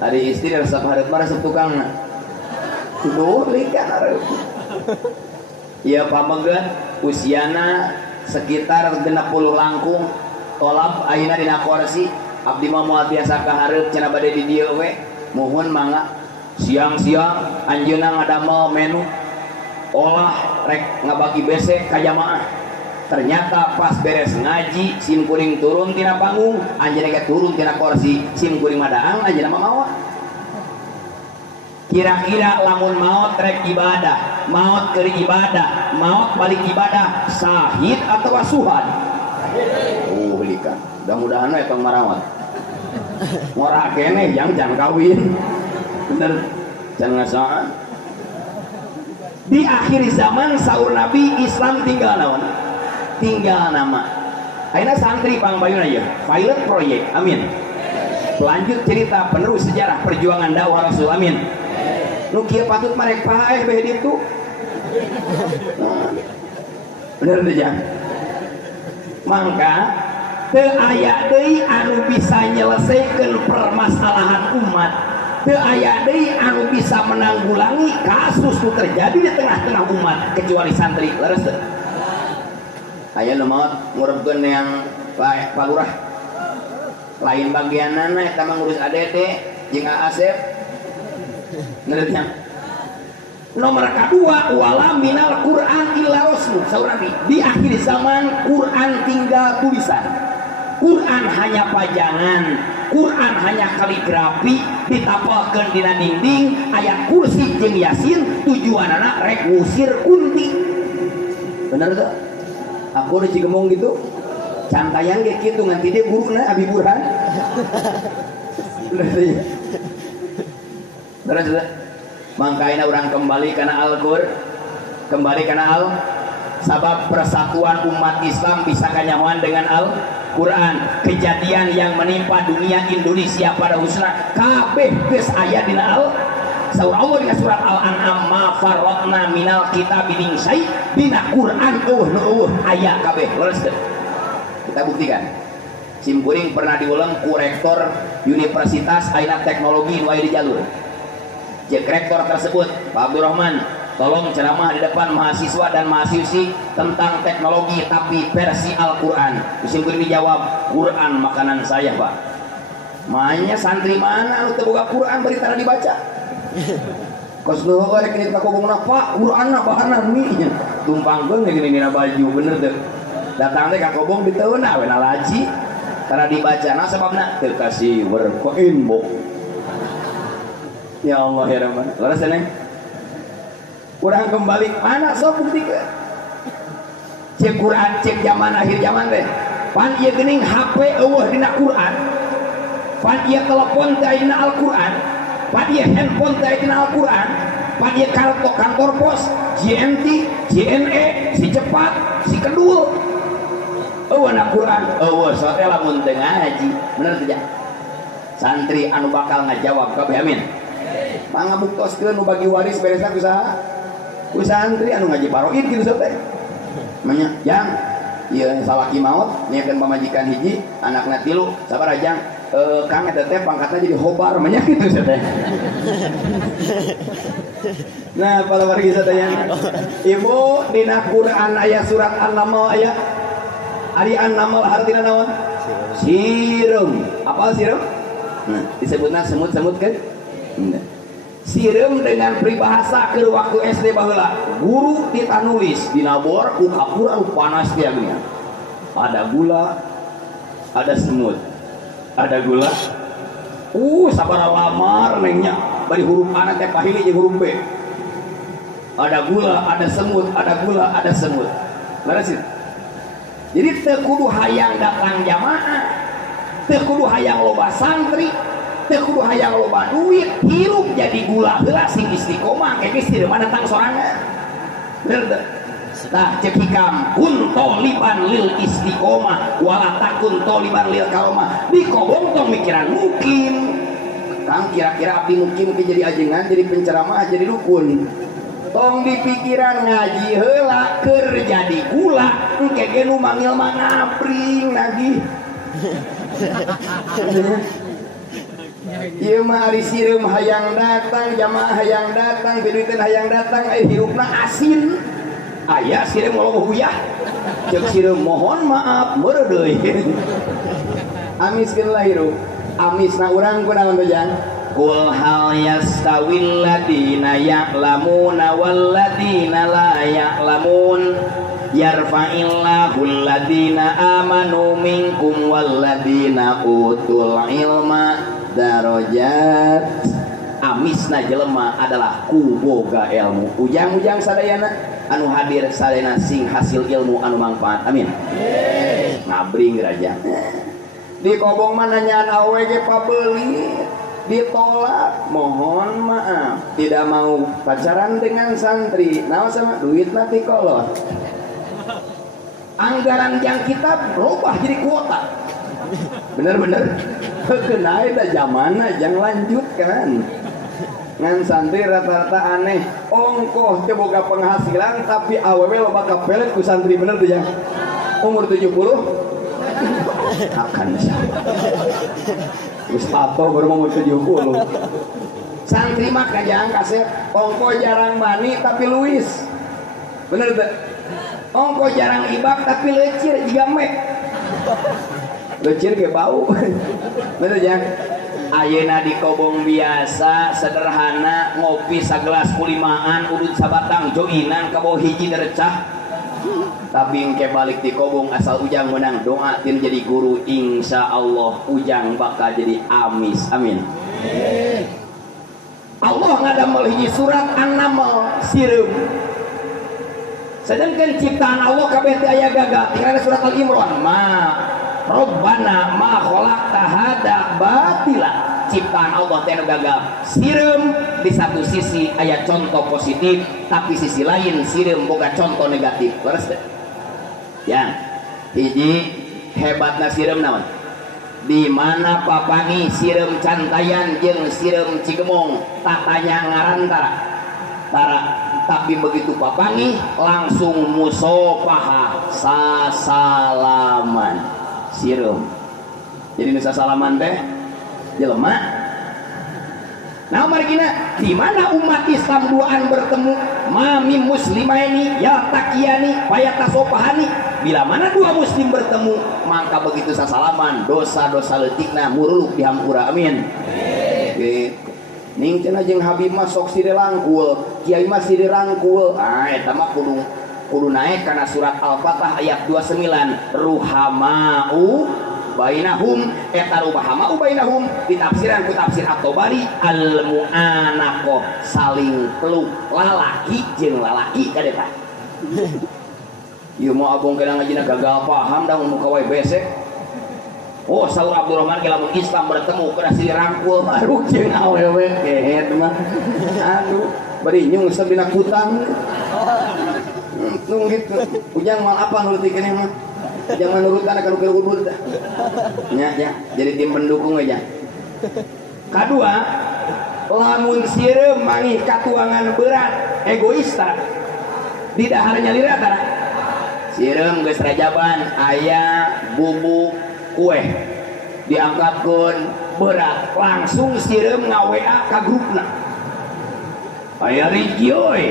Hari istri resep hareup mah resep tukang tuh likan hareup. Ieu pamegeut usiana sekitar 60 langkung tolap ayeuna dina kursi abdi mah moal biasa ka hareup cenah bade di dieu we muhun mangga siang-siang anjeunna ngadamel menu olah rek ngabagi besek ka jamaah. Ternyata pas beres ngaji sim kuring turun tina panggung anjeunna ge turun tina kursi sim kuring madaang anjeunna mah maot. Kira-kira lamun maot rek ibadah, maot keur ibadah, maot balik ibadah sahid atau suhad? Likan. Mudah-mudahan we tong marawat. Ngora keneh yang jangan kawin. Bener. Jangan ngasaan. Di akhir zaman saur Nabi Islam tinggal naon? Tinggal nama. Ayeuna santri pangbayuna ieu, pilot proyek. Amin. Lanjut cerita penerus sejarah perjuangan dakwah Rasul. Amin. Nu kieu patut marek paeh beh ditu. Bener teh jang. Mangka teu aya deui anu bisa nyelesaikeun permasalahan umat. Teu aya deui anu bisa menanggulangi kasus nu terjadi di tengah-tengah umat kecuali santri. Leres teu? Aya nu maot ngurepkeun yang Pak Lurah. Lain bagianana eta mah ngurus ADD jeung Asep. Ngeureunya. Nomor kedua wala minal Quran illa rasul saur Nabi. Di akhir zaman Quran tinggal tulisan. Quran hanya pajangan, Quran hanya kaligrafi ditapelkeun dina dinding aya kursi jeung Yasin tujuanana rek ngusir kunti. Bener teu? Aku udah cigemong gitu. Cantayan kayak gitu nganti dia guruna Abi Burhan. Bener teu? Bener teu? Mangkaina orang kembali karena Al-Qur'an, kembali karena sabab persatuan umat Islam bisa kanyawan dengan Al-Qur'an. Kejadian yang menimpa dunia Indonesia pada khususnya kabeh geus aya dina saur Allah dina surat Al-An'am ma farratna minal kitabi min syai dina Qur'an aya kabeh. Leres teu? Kita buktikan. Sim kuring pernah diulang ku rektor Universitas Aina Teknologi nu aya di jalur. Jek rektor tersebut Pak Abdurrahman tolong ceramah di depan mahasiswa dan mahasiswi tentang teknologi tapi versi Al-Quran. Musim kuring dijawab, Quran makanan saya Pak. Makanya santri mana anu teu boga Quran bari tara dibaca. Kos lu rek kitu ka kobongna Pak, Quran bahanna mie. Tumpang beung gini dina baju bener teu. Datang teh ka kobong diteuna we nalaji tara dibaca. Nah sababna teu kasih work inbox. Ya Allah ya Rahman. Leres neng. Kurang kembali mana sok buktikan. Cek Quran cek zaman akhir zaman teh. Pan ieu geuning HP eueuh dina Quran. Pan ieu telepon teh dina Al-Qur'an. Pan ieu handphone teh dina Al-Qur'an. Pan ieu kartu kantor pos, JNT, JNE, si cepat, si kedul. Eueuh na Quran, eueuh sote lamun teu ngaji. Bener teh? Santri anu bakal ngajawab kabeh amin. Pangabuktoskeun nu bagi waris beresna kusaha? Ku santri anu ngaji paroid kitu teh. Manya, jang, ieu salaki maot nyekeun pamajikan hiji, anakna 3, sabar ajang. Kang eta teh pangkatna jadi hobar manya kitu teh. Nah, para wargi sadayana. Ibu dina Quran aya surat An-Naml aya ari An-Naml artina naon? Sireum. Apa sireum? Nah, disebutna semut-semut kan? Sireum dengan peribahasa ke waktu SD baheula guru kita nulis dina bor ku kapur anu panas teh geuning. Ada gula, ada semut. Ada gula. Sabaraha lamar nengnya bari huruf A teh pahili jeung huruf B. Ada gula, ada semut, ada gula, ada semut. Leres. Jadi teu kudu hayang datang jamaah. Teu kudu hayang loba santri. Teu kudu hayang loba duit, hirup jadi gula heula sing istiqomah ke geus teu datang sorangan. Bener teu? Tah cek hikam kun toliban lil istiqomah wala takun toliban lil karomah. Di kobong tong mikiran mungkin. Kang kira-kira abdi mungkin ke jadi ajengan, jadi penceramah, jadi dukun. Tong di pikiran ngaji heula keur jadi gula, engke ge nu manggil mangapring lagi. Ieu mah ari sireum hayang datang, jamaah hayang datang, biduiteun hayang datang, hirupna asin. Aya sireum ngoloh uyah. Ceuk sireum mohon maaf meureun deui. Amiskeun lah hirup. Amisna urang kunaon teh Jang? Qul hal yastawil ladina ya'lamuna wal ladina la ya'lamun yarfa'illahu alladina amanu minkum wal ladina utul ilma darajat. Amisna jelema adalah kuboga ilmu. Ujang-ujang sadayana anu hadir sadayana sing hasil ilmu anu manfaat. Amin. Ngabring raja. Di kobong mana nyaan awe ge pabeuli ditolak, mohon maaf, tidak mau pacaran dengan santri. Naon sama duit nanti kolot. Anggaran yang kita berubah jadi kuota. Bener-bener kena itu zamanna jangan lanjutkan. Ngan santri rata-rata aneh, ongkoh teh boga penghasilan tapi awewe loba kapelet ku santri bener tuh ya. Umur 70 akan terus tato baru mau 70. Santri mah kajang kaset ongko jarang mani tapi luis bener tuh. Ongko jarang ibak tapi lecir juga mek lecir ke bau. Bener Jang. Ayeuna di kobong biasa sederhana ngopi sagelas kulimaan udut sabatang joinan ka bawah hiji derecah. Tapi engke balik di kobong asal ujang menang doa tin jadi guru, insya Allah ujang bakal jadi amis. Amin. Allah ngadamel hiji surat An-Naml sireum. Sedangkan ciptaan Allah kabeh teh aya gagal. Tinggal surat Al-Imran ma Rabbana ma khalaqta hada batila. Ciptaan Allah teh gagal. Sireum di satu sisi aya contoh positif, tapi sisi lain sireum boga contoh negatif. Leres teh? Ya. Hiji hebatna sireum naon? Di mana papangi sireum Cantayan jeung sireum Cigemong tatanya ngarantara. Tapi begitu papangi langsung musofahah sasalaman sireum. Jadi nu sasalaman teh jelema. Nah margina di mana umat Islam duaan bertemu mami muslimaini yaltaqiyani fayatasofahani. Bila mana dua muslim bertemu maka begitu sasalaman dosa-dosa leutikna muruluk di hampura. Amin. Gitu. Ning cenah jeung Habib mah sok sire rangkul, kiai mah sire rangkul. Eta mah kudu naik kana surat Al-Fatah ayat 29 ruhamau bainahum. Eta ruhamau bainahum ditafsiran ku tafsir At-Tabari al-mu'anaqah saling peluk lalaki jeung lalaki kadeta. Ieu mah abong kana ngajina gagal paham da mun kawai besek. Oh, Saur Abdurrahman ke lamun Islam bertemu kena sili rangkul baru jeung awewe gehet mah. Aduh, bari nyungsep dina kutang. Nung gitu. Ujang mal apa nuruti keneh mah? Jangan nurutkan akan ukir-ukir dah. Ya, jadi tim pendukung aja. Kedua, lamun sireum mangih katuangan berat, egoista. Di daharnya lira tara. Sireum geus rajaban aya bubuk kue diangkatkeun berat langsung sireum ngawa ka grupna. Aya Rijioy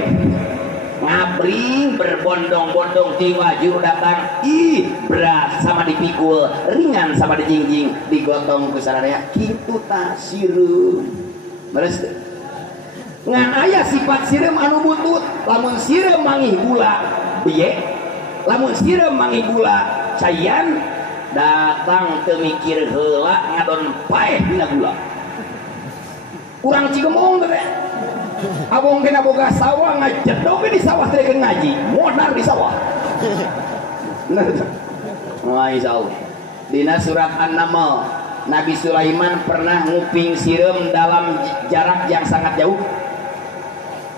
ngabring berbondong-bondong ti wajur datang ih berat sama dipikul ringan sama dijingjing digotong ku sararea kitu tah sireum. Beres ngan aya sifat sireum anu butut. Lamun sireum mangih gula biye, lamun sireum mangih gula cayan datang teu mikir heula ngadon paeh dina gula. Urang Cigemong teh abong kena boga sawah ngajedog di sawah teh ngaji modar di sawah. Bener tuh. Insyaallah. Dina surat An-Naml Nabi Sulaiman pernah nguping sireum dalam jarak yang sangat jauh.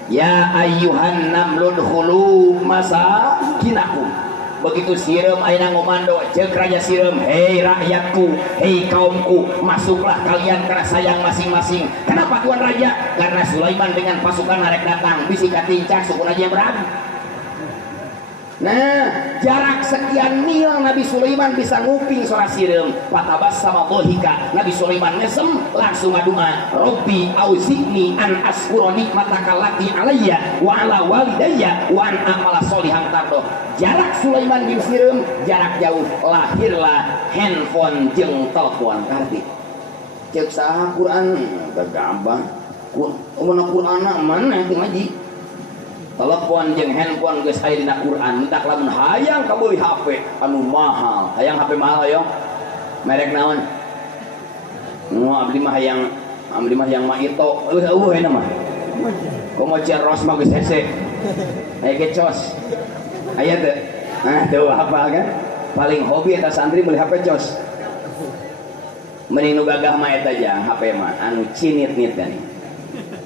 Ya ayyuhan namlud khulu masakinakum. Begitu sireum ayeuna ngomando ceuk raja sireum, hei rakyatku, hei kaumku, masuklah kalian ke sayang masing-masing. Kenapa tuan raja? Karena Sulaiman dengan pasukan arek datang bisi katincak suku raja berang. Nah, jarak sekian mil Nabi Sulaiman bisa nguping suara sireum. Patabas sama bohika. Nabi Sulaiman ngesem langsung ngadua, Robbi auzi'ni an askura nikmataka lati alayya wa ala walidayya wa an amala sholihan tardo. Jarak Sulaiman bin sireum jarak jauh, lahirlah handphone jeung telepon kardi. Cek saha Quran gampang. Umumna Quran mana teu ngaji. Telepon jeung handphone geus aya dina Quran. Mentak lamun hayang kabeli HP anu mahal. Hayang HP mahal ayo. Merek naon? Nu abdi mah hayang Maito. Eueuh euna mah. Komo Ceros mah geus hese. Aya ge cos. Aya teu? Nah, teu hafal kan? Paling hobi eta santri meuli HP cos. Mending nu gagah mah eta aja HP mah anu cinit-nit kan.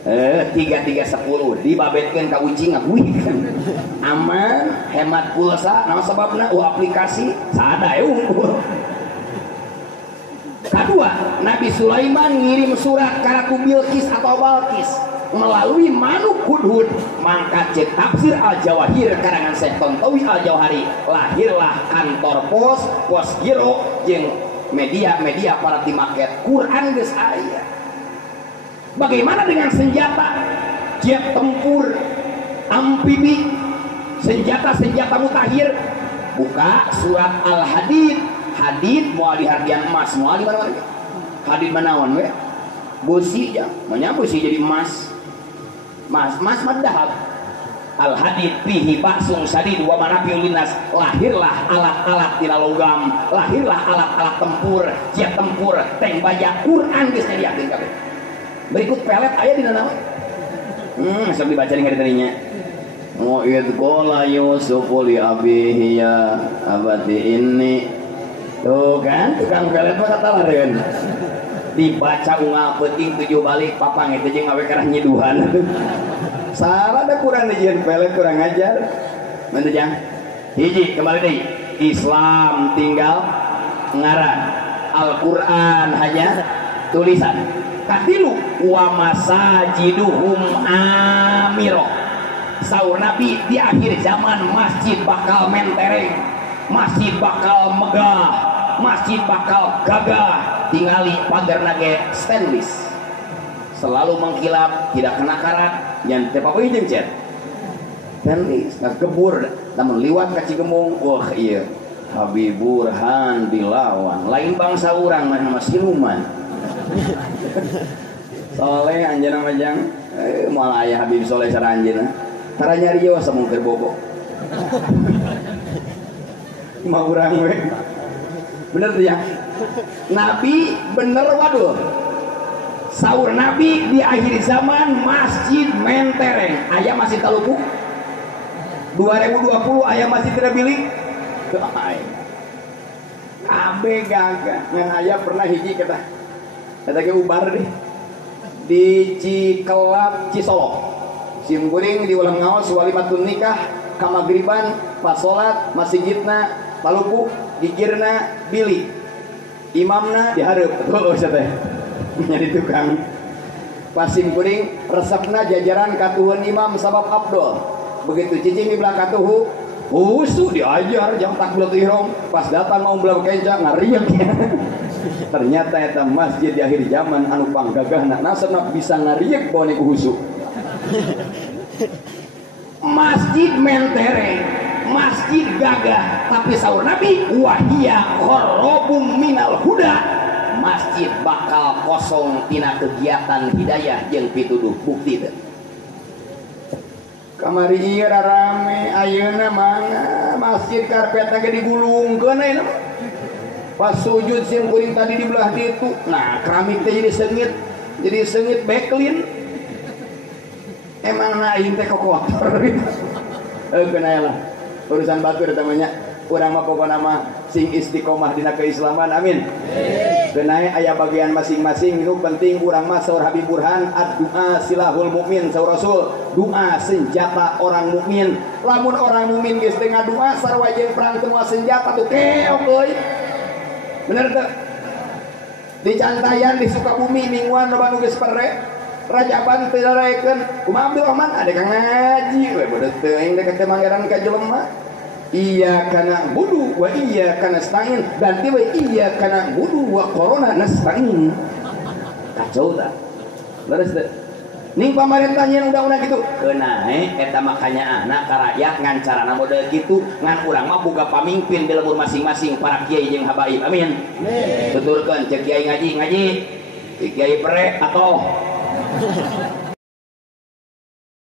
3310 dibabetkeun ka ucing ngaguih kan. Aman, hemat pulsa, naon sababna? Aplikasi sada unggul. Kedua, Nabi Sulaiman ngirim surat ka Ratu Bilqis atau Balqis melalui Manuk Hudhud. Mangkat cek tafsir Al-Jawahir karangan Syekh Tontowi Al-Jawhari, lahirlah kantor pos giro jeung media para timaket Quran geus aya. Bagaimana dengan senjata jet tempur amfibi, senjata mutakhir? Buka surat Al-Hadid. Hadid moal di hardian emas, moal di mana-mana. Hadid manaon we? Besi ya, manya besi jadi emas. Emas mah dahab. Al-Hadid fihi ba'sun sadid wa manafi'un linnas. Lahirlah alat-alat tina logam, lahirlah alat-alat tempur, jet tempur, tank baja. Quran geus nyadiakeun kabeh. Berikut pelet aya di nama. Sok dibaca nih tadinya. Mu'id qala Yusufu li abihi ya abati inni. Tuh kan, tukang pelet mah katalareun. Dibaca unggal peuting 7 balik papang itu jeung awe karah nyiduhan. Salah da Quran dijieun pelet kurang ajar. Mun jang. Hiji kembali deui. Islam tinggal ngaran. Al-Qur'an hanya tulisan. Katilu wa masajiduhum amiro. Saur Nabi di akhir zaman masjid bakal mentereng, masjid bakal megah, masjid bakal gagah. Tingali pagar nage stainless, selalu mengkilap, tidak kena karat. Yang tepa poin jeung cet stainless gebur namun liwat ka Cigemung. Wah iya Habib Burhan dilawan lain bangsa urang mah siluman. Soleh anjeunna majang moal aya Habib Soleh sareng anjeunna tara nyari jawa samungkeur bobo. Mah urang we bener tuh ya. Nabi bener waduh. Saur Nabi di akhir zaman masjid mentereng. Aya masih taluku 2020 aya masih tidak bilik. Kabeh gagah ngan aya pernah hiji kata ge ubar deh di Cikelap Cisolok simkuring di ulang ngaos walimatun nikah ka magriban pas salat masjidna talupu gigirna bili imamna dihareup asa teh nyari tukang pas simkuring resepna jajaran katuhun imam sabab afdol begitu cicing di belakang katuhu husu diajar jam takbiratul ihram pas datang mau belah kenca ngariek ya. Ternyata eta masjid di akhir zaman anu panggagahna nasabna bisa ngariek bawa niku husu. Masjid mentereng, masjid gagah, tapi saur Nabi wahia kharabum minal huda. Masjid bakal kosong tina kegiatan hidayah jeung pituduh bukti teh. Kamari ieu rame ayeuna mana masjid karpetna ge digulungkeun ayeuna. Pas sujud simkuring tadi di belah ditu. Nah, keramik teh jadi sengit beklin. Emang aing teh kokotor. Kenal lah. Urusan batur namanya. Urang mah pokona mah sing istiqomah dina keislaman. Amin. Kenai aya bagian masing-masing nu penting urang mah saur Habib Burhan ad-du'a silahul mukmin saur Rasul. Doa senjata orang mukmin. Lamun orang mukmin geus teu ngadua sarua jeung perang teu senjata tuh keok euy. Bener tuh di Cantayan di Sukabumi mingguan loba nu geus pere Rajaban teu darekeun kumaha Abdul Rahman ade kang ngaji we bodoh teu aing deket Manggaran ka jelema iya kana budu wa iya kana stain dan tiba iya kana budu wa corona nastain kacau tak leres teh ning pamarentahnya undang-undang gitu kenae eta makanya anak ka rakyat ngan carana model gitu ngan urang mah boga pamimpin di lembur masing-masing para kiai jeung habaib amin tuturkeun cek kiai ngaji cek kiai prek atau